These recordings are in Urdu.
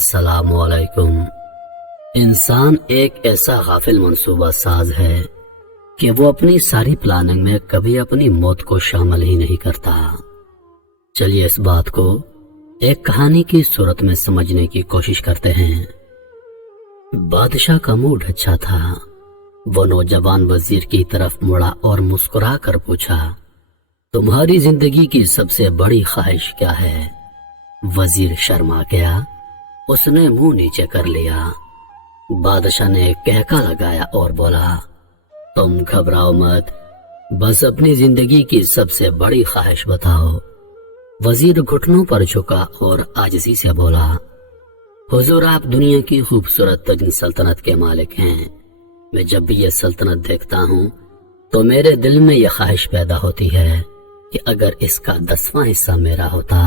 السلام علیکم۔ انسان ایک ایسا غافل منصوبہ ساز ہے کہ وہ اپنی ساری پلاننگ میں کبھی اپنی موت کو شامل ہی نہیں کرتا۔ چلیے اس بات کو ایک کہانی کی صورت میں سمجھنے کی کوشش کرتے ہیں۔ بادشاہ کا موڈ اچھا تھا۔ وہ نوجوان وزیر کی طرف مڑا اور مسکرا کر پوچھا، تمہاری زندگی کی سب سے بڑی خواہش کیا ہے؟ وزیر شرما گیا، اس نے منہ نیچے کر لیا۔ بادشاہ نے کہکا لگایا اور بولا، تم گھبراؤ مت، بس اپنی زندگی کی سب سے بڑی خواہش بتاؤ۔ وزیر گھٹنوں پر جھکا اور عاجزی سے بولا، حضور آپ دنیا کی خوبصورت ترین سلطنت کے مالک ہیں۔ میں جب بھی یہ سلطنت دیکھتا ہوں تو میرے دل میں یہ خواہش پیدا ہوتی ہے کہ اگر اس کا 10واں حصہ میرا ہوتا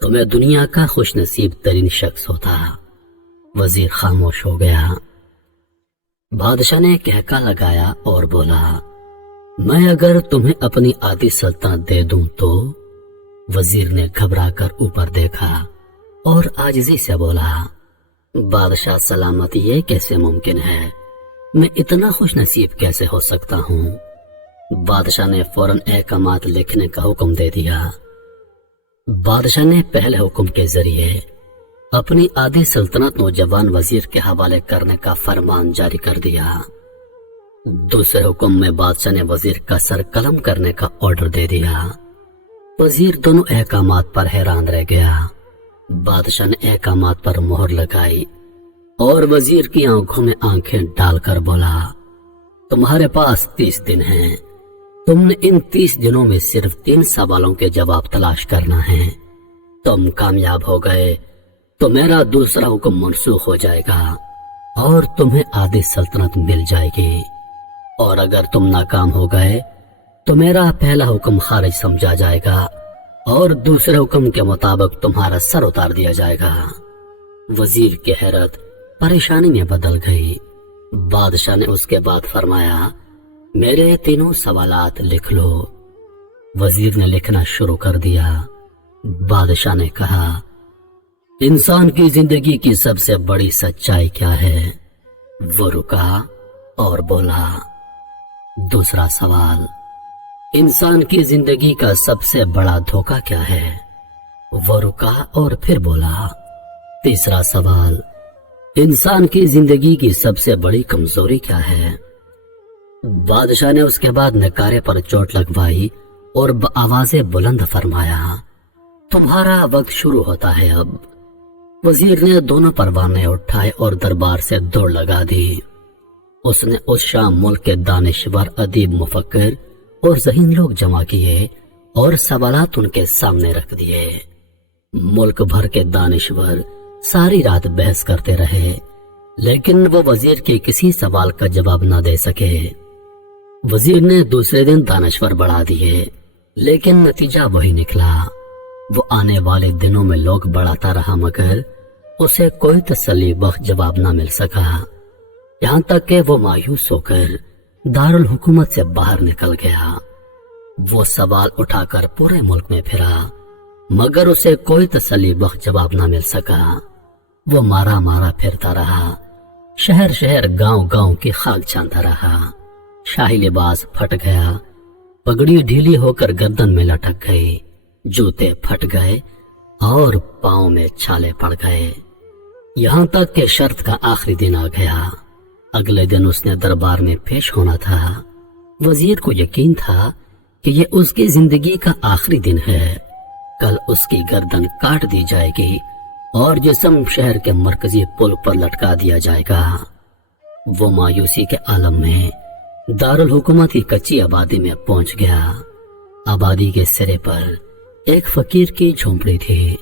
تو میں دنیا کا خوش نصیب ترین شخص ہوتا۔ وزیر خاموش ہو گیا۔ بادشاہ نے کہکا لگایا اور بولا، میں اگر تمہیں اپنی آدھی سلطنت دے دوں تو؟ وزیر نے گھبرا کر اوپر دیکھا اور عاجزی سے بولا، بادشاہ سلامت، یہ کیسے ممکن ہے؟ میں اتنا خوش نصیب کیسے ہو سکتا ہوں؟ بادشاہ نے فوراً احکامات لکھنے کا حکم دے دیا۔ بادشاہ نے پہلے حکم کے ذریعے اپنی آدھی سلطنت نوجوان وزیر کے حوالے کرنے کا فرمان جاری کر دیا۔ دوسرے حکم میں بادشاہ نے وزیر کا سر قلم کرنے کا آرڈر دے دیا۔ وزیر دونوں احکامات پر حیران رہ گیا۔ بادشاہ نے احکامات پر مہر لگائی اور وزیر کی آنکھوں میں آنکھیں ڈال کر بولا، تمہارے پاس 30 دن ہیں۔ تم نے ان 30 دنوں میں صرف 3 سوالوں کے جواب تلاش کرنا ہے۔ تم کامیاب ہو گئے تو میرا دوسرا حکم منسوخ ہو جائے گا اور تمہیں آدھی سلطنت مل جائے گی، اور اگر تم ناکام ہو گئے تو میرا پہلا حکم خارج سمجھا جائے گا اور دوسرے حکم کے مطابق تمہارا سر اتار دیا جائے گا۔ وزیر کی حیرت پریشانی میں بدل گئی۔ بادشاہ نے اس کے بعد فرمایا، میرے 3 سوالات لکھ لو۔ وزیر نے لکھنا شروع کر دیا۔ بادشاہ نے کہا، انسان کی زندگی کی سب سے بڑی سچائی کیا ہے؟ وہ رکا اور بولا، دوسرا سوال، انسان کی زندگی کا سب سے بڑا دھوکہ کیا ہے؟ وہ رکا اور پھر بولا، تیسرا سوال، انسان کی زندگی کی سب سے بڑی کمزوری کیا ہے؟ بادشاہ نے اس کے بعد نکارے پر چوٹ لگوائی اور بآواز بلند فرمایا، تمہارا وقت شروع ہوتا ہے اب۔ وزیر نے دونوں پروانے اٹھائے اور دربار سے دوڑ لگا دی۔ اس نے اس شام ملک کے دانشور، ادیب، مفکر اور ذہین لوگ جمع کیے اور سوالات ان کے سامنے رکھ دیے۔ ملک بھر کے دانشور ساری رات بحث کرتے رہے، لیکن وہ وزیر کے کسی سوال کا جواب نہ دے سکے۔ وزیر نے دوسرے دن دانشور بڑھا دیے، لیکن نتیجہ وہی نکلا۔ وہ آنے والے دنوں میں لوگ بڑھاتا رہا مگر اسے کوئی تسلی بخش جواب نہ مل سکا، یہاں تک کہ وہ مایوس ہو کر دارالحکومت سے باہر نکل گیا۔ وہ سوال اٹھا کر پورے ملک میں پھرا مگر اسے کوئی تسلی بخش جواب نہ مل سکا۔ وہ مارا مارا پھرتا رہا، شہر شہر، گاؤں گاؤں کی خاک چھانتا رہا۔ شاہی لباس پھٹ گیا، پگڑی ڈھیلی ہو کر گردن میں لٹک گئی، جوتے پھٹ گئے اور پاؤں میں چھالے پڑ گئے، یہاں تک کہ شرط کا آخری دن آ گیا۔ اگلے دن اس نے دربار میں پیش ہونا تھا۔ وزیر کو یقین تھا کہ یہ اس کی زندگی کا آخری دن ہے۔ کل اس کی گردن کاٹ دی جائے گی اور جسم شہر کے مرکزی پل پر لٹکا دیا جائے گا۔ وہ مایوسی کے عالم میں دارالحکومت کی کچی آبادی میں پہنچ گیا۔ آبادی کے سرے پر ایک فقیر کی جھونپڑی تھی۔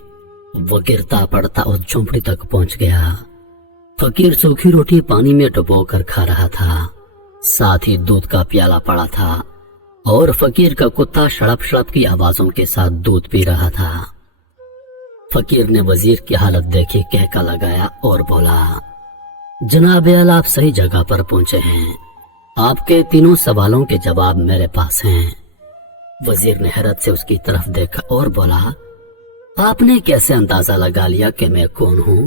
وہ گرتا پڑتا اس جھونپڑی تک پہنچ گیا۔ فقیر سوکھی روٹی پانی میں ڈبو کر کھا رہا تھا، ساتھ ہی دودھ کا پیالہ پڑا تھا اور فقیر کا کتا شڑپ شڑپ کی آوازوں کے ساتھ دودھ پی رہا تھا۔ فقیر نے وزیر کی حالت دیکھی، کہکا لگایا اور بولا، جناب اعلیٰ، آپ صحیح جگہ پر پہنچے ہیں۔ آپ کے 3 سوالوں کے جواب میرے پاس ہیں۔ وزیر نے حیرت سے اس کی طرف دیکھا اور بولا، آپ نے کیسے اندازہ لگا لیا کہ میں کون ہوں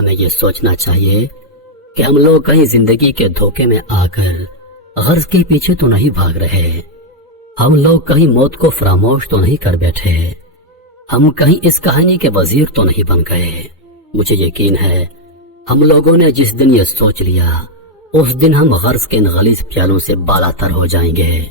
ہمیں یہ سوچنا چاہیے کہ ہم لوگ کہیں زندگی کے دھوکے میں آ کر غرض کے پیچھے تو نہیں بھاگ رہے، ہم لوگ کہیں موت کو فراموش تو نہیں کر بیٹھے، ہم کہیں اس کہانی کے وزیر تو نہیں بن گئے۔ مجھے یقین ہے ہم لوگوں نے جس دن یہ سوچ لیا اس دن ہم غرض کے ان غلیظ پیالوں سے بالا تر ہو جائیں گے۔